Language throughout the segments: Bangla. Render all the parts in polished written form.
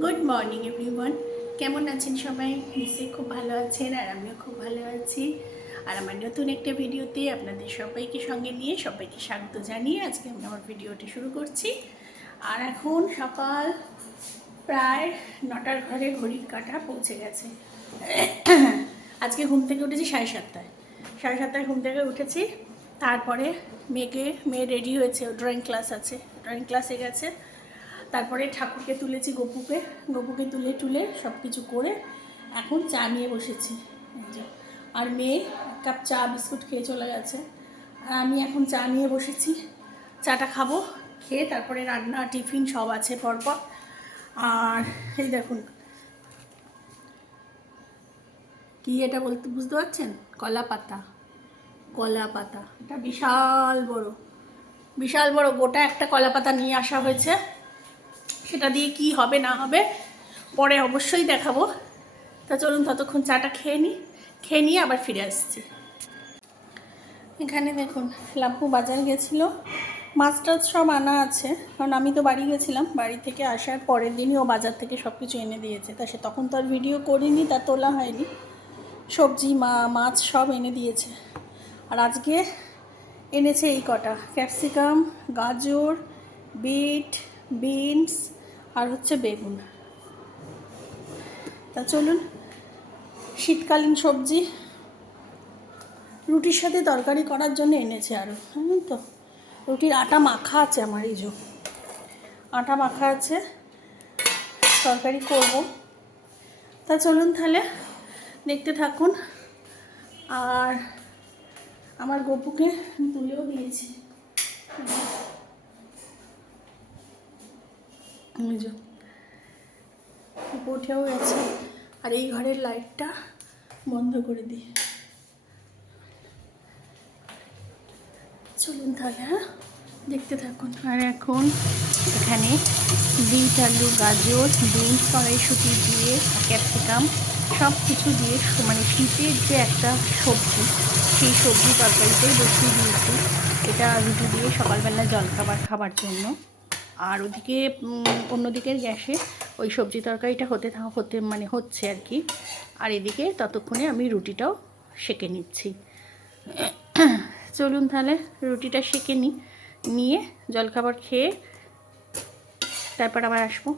Good morning everyone. কেমন আছেন সবাই? নিশ্চয়ই খুব ভালো আছেন, আর আমিও খুব ভালো আছি। আর আমার নতুন একটা ভিডিওতে আপনাদের সবাইকে সঙ্গে নিয়ে সবাইকে স্বাগত জানিয়ে আজকে আমি আমার ভিডিওটি শুরু করছি। আর এখন সকাল প্রায় 9টার ঘরে ঘড়ির কাঁটা পৌঁছে গেছে। আজকে ঘুম থেকে উঠেছি 7:30টায়। 7:30টায় ঘুম থেকে উঠেছি। তারপরে মেয়ে রেডি হয়েছে, ড্রয়িং ক্লাস আছে, ড্রয়িং ক্লাসে গেছে। তারপরে ঠাকুরকে তুলেছি, গপুকে তুলে সব কিছু করে এখন চা নিয়ে বসেছি। আর মেয়ে 1 কাপ চা বিস্কুট খেয়ে চলে গেছে, আর আমি এখন চা নিয়ে বসেছি। চাটা খাবো, খেয়ে তারপরে রান্না টিফিন সব আছে পরপর। আর এই দেখুন কি এটা বলতে বুঝতে পারছেন? কলা পাতা। এটা বিশাল বড় গোটা একটা কলা পাতা নিয়ে আসা হয়েছে। সেটা দিয়ে কি হবে না হবে পরে অবশ্যই দেখাবো। তা চলুন ততক্ষণ চাটা খেয়ে নিয়ে আবার ফিরে আসছি। এখানে দেখুন লাপু বাজার গেছিলো, মাছ টাছ সব আনা আছে, কারণ আমি তো বাড়ি গেছিলাম। বাড়ি থেকে আসার পরের দিনই ও বাজার থেকে সব কিছু এনে দিয়েছে। তা সে তখন তো আর ভিডিও করিনি, তা তোলা হয়নি। সবজি মাছ সব এনে দিয়েছে। আর আজকে এনেছে এই কটা: ক্যাপসিকাম, গাজর, বিট, বিনস আর হচ্ছে বেগুন। তা চলুন, শীতকালীন সবজি রুটির সাথে তরকারি করার জন্য এনেছে। আরও জানেন তো, রুটির আটা মাখা আছে আমার, এই যে আটা মাখা আছে, তরকারি করব। তা চলুন তাহলে দেখতে থাকুন। আর আমার গপুকে তুলেও দিয়েছি, উঠেও গেছে। আর এই ঘরের লাইটটা বন্ধ করে দিই। চলুন তাহলে, হ্যাঁ দেখতে থাকুন। আর এখন এখানে বিট, আলু, গাজর, বিনস, কড়াইশুঁটি দিয়ে ক্যাপসিকাম সব কিছু দিয়ে মানে শীতের যে একটা সবজি, সেই সবজি তরকারিতেই বসিয়ে দিয়েছি। এটা রুটি দিয়ে সকালবেলা জলখাবার খাবার জন্য। আর ওদিকে অন্যদিকের গ্যাসে ওই সবজি তরকারিটা হচ্ছে আর কি। আর এদিকে ততক্ষণে আমি রুটিটাও সেঁকে নিচ্ছি। চলুন তাহলে রুটিটা সেঁকে নিয়ে জলখাবার খেয়ে তারপর আবার আসবো।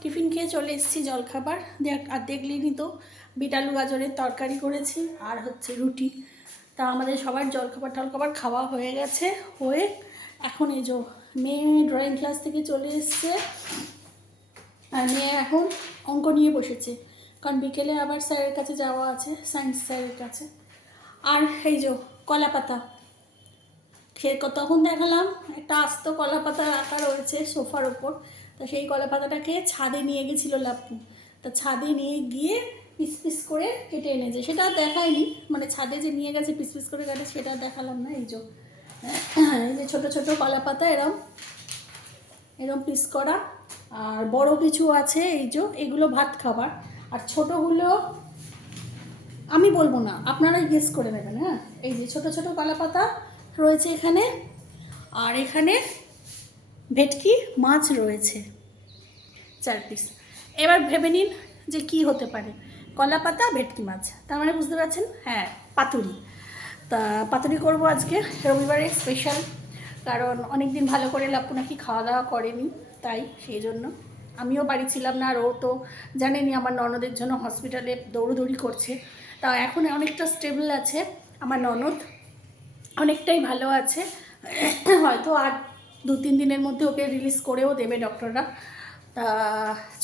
টিফিন খেয়ে চলে এসেছি, জলখাবার আর দেখলেনি তো, বিট আলু গাজরের তরকারি করেছি আর হচ্ছে রুটি। তা আমাদের সবার জলখাবার খাওয়া হয়ে গেছে। এখন এই যে মেয়ে ড্রয়িং ক্লাস থেকে চলে এসছে, আর মেয়ে এখন অঙ্ক নিয়ে বসেছে, কারণ বিকেলে আবার স্যারের কাছে যাওয়া আছে, সায়েন্স স্যারের কাছে। আর এই যে কলা পাতা, তখন দেখালাম একটা আস্ত কলা পাতা রাখা রয়েছে সোফার ওপর। তা সেই কলা পাতাটাকে ছাদে নিয়ে গেছিলো লাপ্পু। তা ছাদে নিয়ে গিয়ে পিস পিস করে কেটে এনেছে, সেটা দেখায়নি, মানে ছাদে যে নিয়ে গেছে পিস পিস করে কাটে সেটা দেখালাম না। এই যে ছোটো ছোটো কলা পাতা এরম পিস করা। আর বড় কিছু আছে, এগুলো ভাত খাবার। আর ছোটোগুলো আমি বলবো না, আপনারাই গেস করে নেবেন। হ্যাঁ, এই যে ছোটো ছোটো কলা পাতা রয়েছে এখানে, আর এখানে ভেটকি মাছ রয়েছে 4 পিস। এবার ভেবে নিন যে কি হতে পারে, কলা পাতা ভেটকি মাছ, তার মানে বুঝতে পারছেন? হ্যাঁ, পাতুরি। তা পাতুরি করবো আজকে রবিবারে স্পেশাল, কারণ অনেক দিন ভালো করে লাপ্পু নাকি খাওয়া দাওয়া করেনি, তাই সেই জন্য। আমিও বাড়ি ছিলাম না, আর ও তো জানেনি আমার ননদের জন্য হসপিটালে দৌড়োদৌড়ি করছে। তা এখন অনেকটা স্টেবল আছে আমার ননদ, অনেকটাই ভালো আছে। হয়তো আর 2-3 দিনের মধ্যে ওকে রিলিজ করেও দেবে ডক্টররা। তা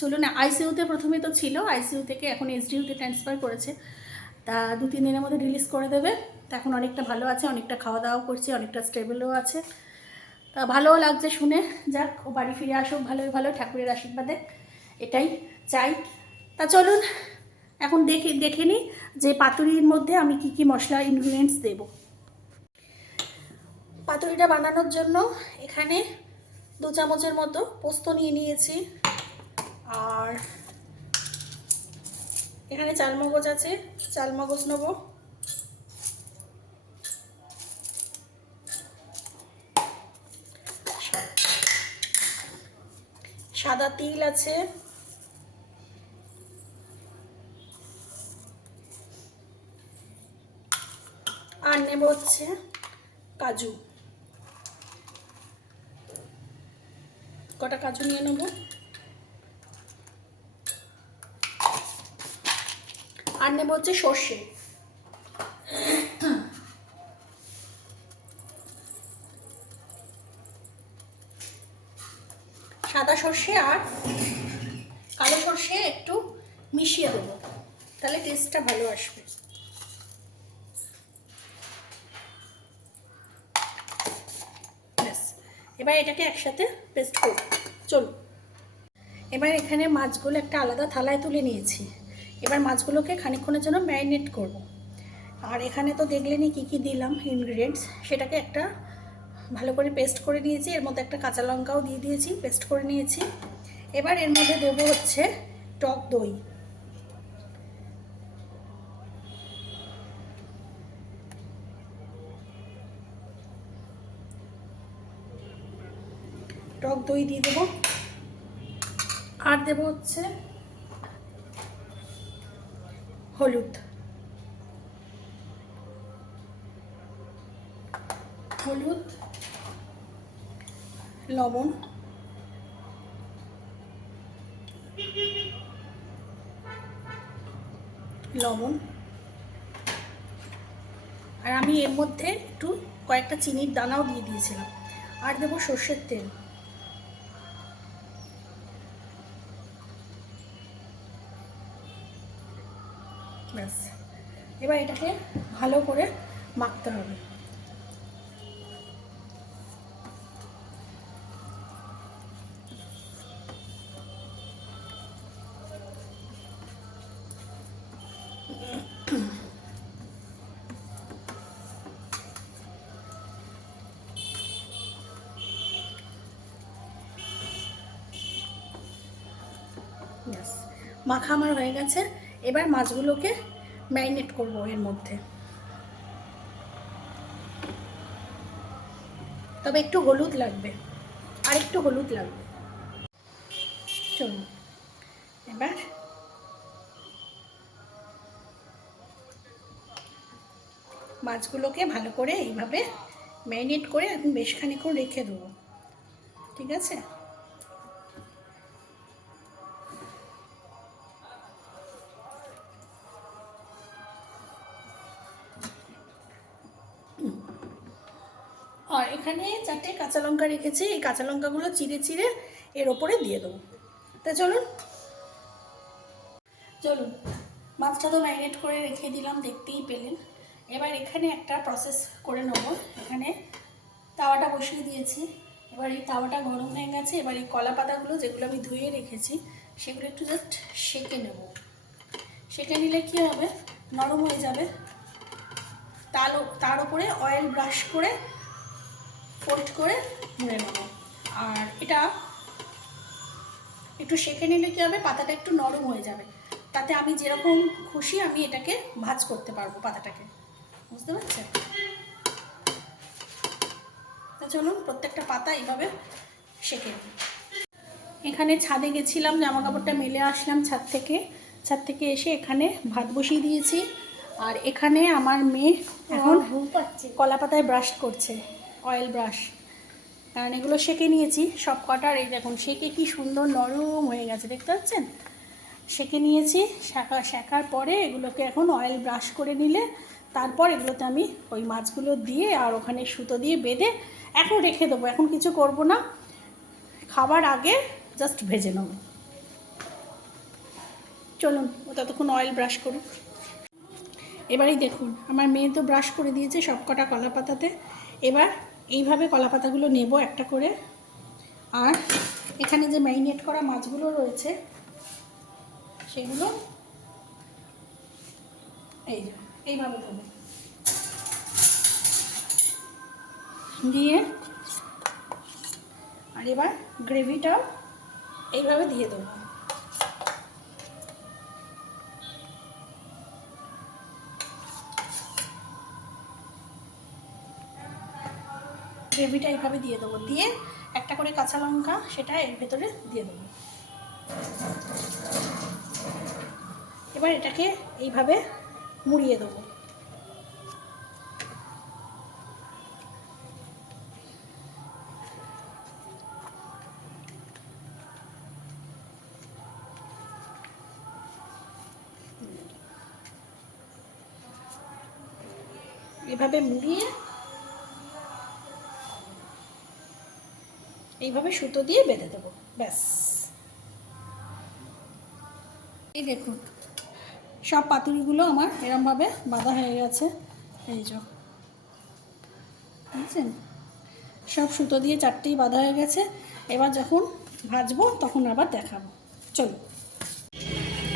চলুন, আইসিইউতে প্রথমে তো ছিল, আইসিইউ থেকে এখন এসডিইউতে ট্রান্সফার করেছে। তা 2-3 দিনের মধ্যে রিলিজ করে দেবে। তা এখন অনেকটা ভালো আছে, অনেকটা খাওয়া দাওয়া করছে, অনেকটা স্টেবলও আছে। তা ভালোও লাগছে শুনে। যাক, ও বাড়ি ফিরে আসুক ভালো, ঠাকুরের আশীর্বাদে, এটাই চাই। তা চলুন এখন দেখে নিই যে পাতুরির মধ্যে আমি কি মশলা ইনগ্রিডিয়েন্টস দেবো। পাতুরিটা বানানোর জন্য এখানে 2 চামচের মতো পোস্ত নিয়ে নিয়েছি, আর এখানে চালমগজ আছে, চালমগজ নেব। সাদা তিল আছে, আর নেব হচ্ছে কাজু। কটা কাজু নিয়ে নেব, আর নেব হচ্ছে সর্ষে। সাদা সর্ষে আর কালো সর্ষে একটু মিশিয়ে দেবো, তাহলে টেস্টটা ভালো আসবে। এবার এটাকে একসাথে পেস্ট করব। চলুন, এবার এখানে মাছগুলো একটা আলাদা থালায় তুলে নিয়েছি। এবার মাছগুলোকে খানিকক্ষণের জন্য ম্যারিনেট করব। আর এখানে তো দেখলেনই কী কী দিলাম ইনগ্রিডিয়েন্টস, সেটাকে একটা ভালো করে পেস্ট করে নিয়েছি। এর মধ্যে একটা কাঁচা লঙ্কাও দিয়ে দিয়েছি, পেস্ট করে নিয়েছি। এবার এর মধ্যে দেবো হচ্ছে টক দই। টক দই দিয়ে দেবো, আর দেবো হচ্ছে হলুদ, হলুদ, লবণ, লবণ, আর আমি এর মধ্যে একটু কয়েকটা চিনির দানাও দিয়ে দিয়েছিলাম। আর দেবো সর্ষের তেল। ব্যাস, এবার এটাকে ভালো করে মাখতে হবে। ব্যাস, মাখা আমার হয়ে গেছে। এবার মাছগুলোকে ম্যারিনেট করবো এর মধ্যে। তবে একটু হলুদ লাগবে, আর একটু হলুদ লাগবে। চলুন, এবার মাছগুলোকে ভালো করে এইভাবে ম্যারিনেট করে এখন বেশ খানিকক্ষণ রেখে দেবো। ঠিক আছে, আর এখানে 4টে কাঁচা লঙ্কা রেখেছি, এই কাঁচা লঙ্কাগুলো চিড়ে চিড়ে এর ওপরে দিয়ে দেবো। তা চলুন চলুন, মাছটা তো ম্যারিনেট করে রেখে দিলাম, দেখতেই পেলেন। এবার এখানে একটা প্রসেস করে নেব। এখানে তাওয়াটা বসিয়ে দিয়েছি। এবার এই তাওয়াটা গরম হয়ে গেছে। এবার এই কলা পাতাগুলো যেগুলো আমি ধুয়ে রেখেছি সেগুলো একটু জাস্ট সেঁকে নেব। সেঁকে নিলে কী হবে, নরম হয়ে যাবে। তার উপরে অয়েল ব্রাশ করে ফোল্ড করে মুড়ে নেব। আর এটা একটু সেঁকে নিলে কী হবে, পাতাটা একটু নরম হয়ে যাবে। তাতে আমি যেরকম খুশি আমি এটাকে ভাজ করতে পারবো পাতাটাকে, বুঝতে পারছেন? তো চলুন প্রত্যেকটা পাতা এইভাবে সেঁকে নিই। এখানে ছাদে গেছিলাম, জামা কাপড়টা মেলে আসলাম ছাদ থেকে এসে এখানে ভাত বসিয়ে দিয়েছি। আর এখানে আমার মেয়ে এখন কলা পাতায় ব্রাশ করছে, অয়েল ব্রাশ। কারণ এগুলো সেঁকে নিয়েছি সব কটার। এই দেখুন সেঁকে কি সুন্দর নরম হয়ে গেছে, দেখতে পাচ্ছেন? সেঁকে নিয়েছি। সেঁকার পরে এগুলোকে এখন অয়েল ব্রাশ করে নিলে তারপর এগুলোতে আমি ওই মাছগুলো দিয়ে আর ওখানে সুতো দিয়ে বেঁধে এখন রেখে দেবো। এখন কিছু করব না, খাবার আগে জাস্ট ভেজে নেব। চলুন ও ততক্ষণ অয়েল ব্রাশ করুন। এবারেই দেখুন আমার মেয়ে তো ব্রাশ করে দিয়েছে সব কটা কলা পাতাতে। এবার এইভাবে কলা পাতাগুলো নেব একটা করে। আর এখানে যে ম্যারিনেট করা মাছগুলো রয়েছে সেগুলো এইভাবে দেবো, দিয়ে আর এবার গ্রেভিটাও এইভাবে দিয়ে দেবো। গ্রেভিটা এইভাবে দিয়ে দেবো, দিয়ে একটা করে কাঁচা লঙ্কা সেটা এর ভেতরে দিয়ে দেবো। এবার এটাকে এইভাবে মুড়িয়ে দেবো। এভাবে মুড়িয়ে এইভাবে সুতো দিয়ে বেঁধে দেবো, ব্যাস। এই দেখুন সব পাতুরিগুলো আমার এরমভাবে বাঁধা হয়ে গেছে, এই যে বুঝছেন, সব সুতো দিয়ে চারটেই বাঁধা হয়ে গেছে। এবার যখন ভাজবো তখন আবার দেখাবো, চলো।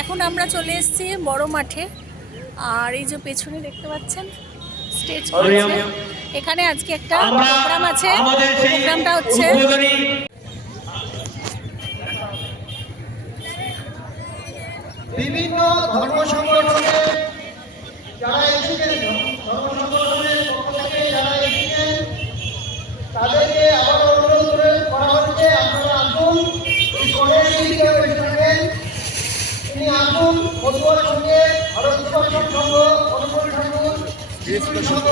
এখন আমরা চলে এসেছি বড় মাঠে, আর এই যে পেছনে দেখতে পাচ্ছেন স্টেজ করেছে। এখানে আজকে একটা প্রোগ্রাম আছে, প্রোগ্রামটা হচ্ছে বিভিন্ন ধর্ম সংগঠনের যারা এসেছেন, ধর্ম সংগঠনের পক্ষ থেকে যারা এসেছেন তাদেরকে আবার অনুরোধ করা হচ্ছে আপনারা আসুন, এই কোণের দিকে বসে থাকেন। তিনি আসুন, মধুবর সঙ্গে ভারত দর্শন সংঘ, অনুকূল ঠাকুর সংঘ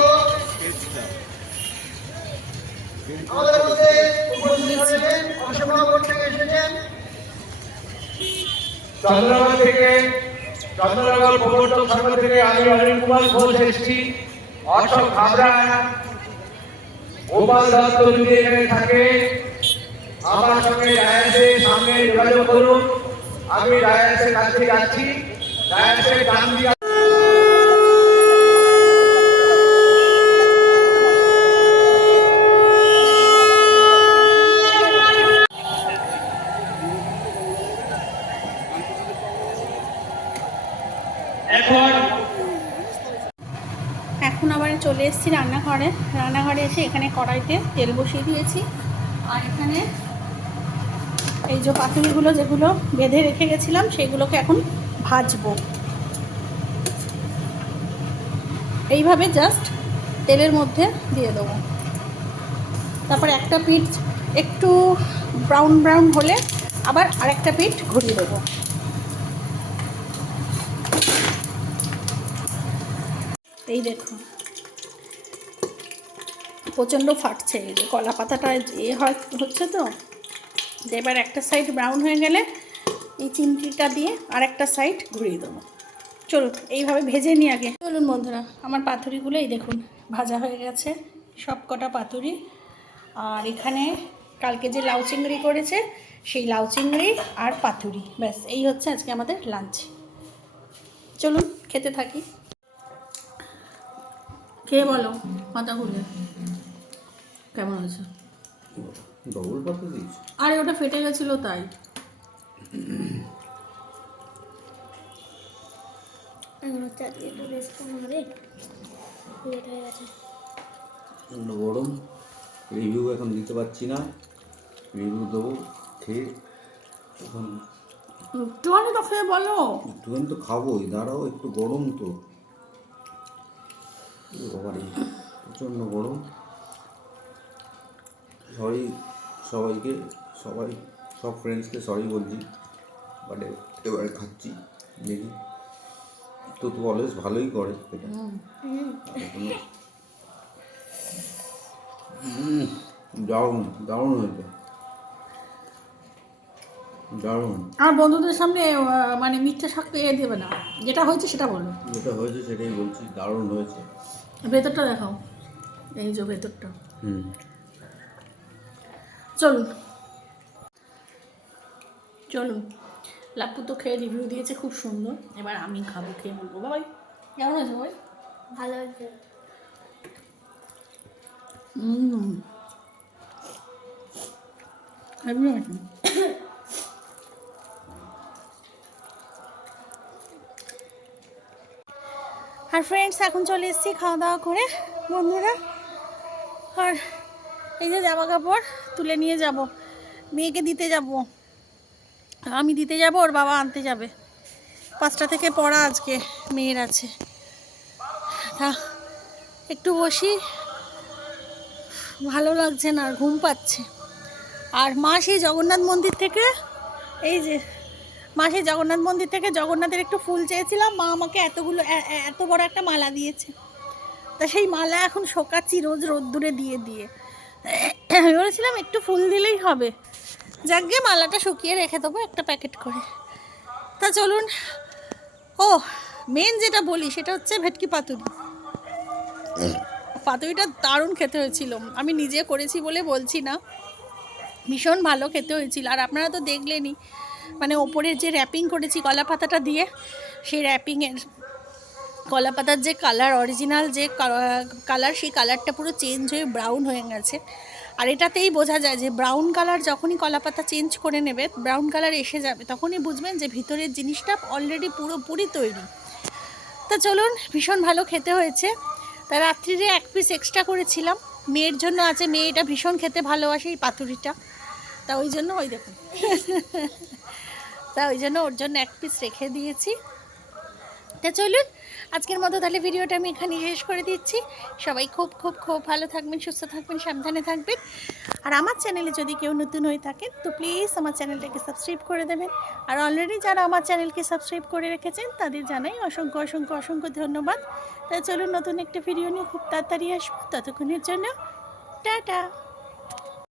আমাদের মধ্যে উপস্থিত হয়েছেন, অংশগ্রহণ করতে এসেছেন। চন্দ্রনগর প্রবর্তক সংঘ থেকে আমি অনিল কুমার ঘোষ এসেছি। অশোক হাবড়া, গোপাল দত্ত যদি এখানে থাকে আমার সঙ্গে ডায়াসের সামনে যোগাযোগ করুন। আমি ডায়াসের কাছে যাচ্ছি, ডায়াসের ডান দিকে। এখন আবার চলে এসেছি রান্নাঘরে। রান্নাঘরে এসে এখানে কড়াইতে তেল বসিয়ে দিয়েছি, আর এখানে এই যে পাতুরিগুলো যেগুলো বেঁধে রেখে গেছিলাম সেগুলোকে এখন ভাজবো। এইভাবে জাস্ট তেলের মধ্যে দিয়ে দেবো। তারপর একটা পিঠ একটু ব্রাউন ব্রাউন হলে আবার আরেকটা পিঠ ঘুরিয়ে দেবো। এই দেখুন প্রচণ্ড ফাটছে, এই যে কলা পাতাটা হচ্ছে তো। এবার একটা সাইড ব্রাউন হয়ে গেলে এই চিমটিটা দিয়ে আর একটা সাইড ঘুরিয়ে দেবো। চলুন এইভাবে ভেজে নিই আগে। চলুন বন্ধুরা, আমার পাতুরিগুলো এই দেখুন ভাজা হয়ে গেছে সব কটা পাতুরি। আর এখানে কালকে যে লাউ চিংড়ি করেছে সেই লাউ চিংড়ি আর পাতুরি, ব্যাস এই হচ্ছে আজকে আমাদের লাঞ্চ। চলুন খেতে থাকি। খেয়ে বলো পাতাগুলো কেমন হয়েছে। ডবল পাতা দিয়েছি, আরে ওটা ফেটে গেছিলো তাই। গরম, রিভিউ এখন দিতে পারছি না, রিভিউ দেবো খেয়ে। এখন একটুখানি তো খেয়ে বলো। একটুখানি তো খাবোই, দাঁড়াও, একটু গরম তো বাবারে, প্রচণ্ড গরম। সবাইকে সব ফ্রেন্ডসকে সরি বলছি, বাট এবারে খাচ্ছি দেখি। তো অলওয়েজ ভালোই করে এটা, দারুণ দারুণ হয়েছে, দারুণ। আর বন্ধুদের সামনে মানে মিথ্যা সাক্ষ্য দেবে না, যেটা হয়েছে সেটা বলো। যেটা হয়েছে সেটাই বলছি, দারুণ হয়েছে। ভেতরটা দেখাও, এই যে ভেতরটা। চলুন চলুন, লাপ্পু তো খেয়ে রিভিউ দিয়েছে খুব সুন্দর, এবার আমি খাবো, খেয়ে বলবো বাবাই কেমন হয়েছে ভাই। ভালো হয়েছে। আর ফ্রেন্ডস এখন চলে এসেছি খাওয়া দাওয়া করে বন্ধুরা। আর এই যে জামা কাপড় তুলে নিয়ে যাব, মেয়েকে দিতে যাব, আমি দিতে যাব, ওর বাবা আনতে যাবে। 5টা থেকে পড়া আজকে মেয়ের আছে। তা একটু বসি, ভালো লাগছে না, ঘুম পাচ্ছে। আর মা সেই জগন্নাথ মন্দির থেকে এই যে মা সেই জগন্নাথ মন্দির থেকে জগন্নাথের একটু ফুল চেয়েছিলাম, মা আমাকে এতগুলো এত বড় একটা মালা দিয়েছে। তা সেই মালা এখন শোকাচ্ছি রোজ রোদ্দুরে দিয়ে দিয়ে। আমি বলেছিলাম একটু ফুল দিলেই হবে, যাকে মালাটা শুকিয়ে রেখে দেবো একটা প্যাকেট করে। তা চলুন, ও মেন যেটা বলি সেটা হচ্ছে ভেটকি পাতুরি। পাতুরিটা দারুণ খেতে হয়েছিল, আমি নিজে করেছি বলে বলছি না, ভীষণ ভালো খেতে হয়েছিল। আর আপনারা তো দেখলেনই, মানে ওপরের যে র্যাপিং করেছি কলা পাতাটা দিয়ে, সেই র্যাপিংয়ের কলা পাতার যে কালার, অরিজিনাল যে কালার, সেই কালারটা পুরো চেঞ্জ হয়ে ব্রাউন হয়ে গেছে। আর এটাতেই বোঝা যায় যে ব্রাউন কালার যখনই কলা পাতা চেঞ্জ করে নেবে, ব্রাউন কালার এসে যাবে, তখনই বুঝবেন যে ভিতরের জিনিসটা অলরেডি পুরোপুরি তৈরি। তা চলুন, ভীষণ ভালো খেতে হয়েছে। তা রাত্রিরে এক পিস এক্সট্রা করেছিলাম, মেয়ের জন্য আছে, মেয়ে এটা ভীষণ খেতে ভালোবাসে এই পাতুরিটা। তা ওই জন্য ওই দেখুন তা ওই জন্য ওর জন্য এক পিস রেখে দিয়েছি। তা চলুন, আজকের মতো তাহলে ভিডিওটা আমি এখানে শেষ করে দিচ্ছি। সবাই খুব খুব খুব ভালো থাকবেন, সুস্থ থাকবেন, সাবধানে থাকবেন। আর আমার চ্যানেলে যদি কেউ নতুন হয়ে থাকেন তো প্লিজ আমার চ্যানেলটাকে সাবস্ক্রাইব করে দেবেন। আর অলরেডি যারা আমার চ্যানেলকে সাবস্ক্রাইব করে রেখেছেন তাদের জানাই অসংখ্য অসংখ্য অসংখ্য ধন্যবাদ। তা চলুন, নতুন একটা ভিডিও নিয়ে খুব তাড়াতাড়ি আসবো। ততক্ষণের জন্য টাটা।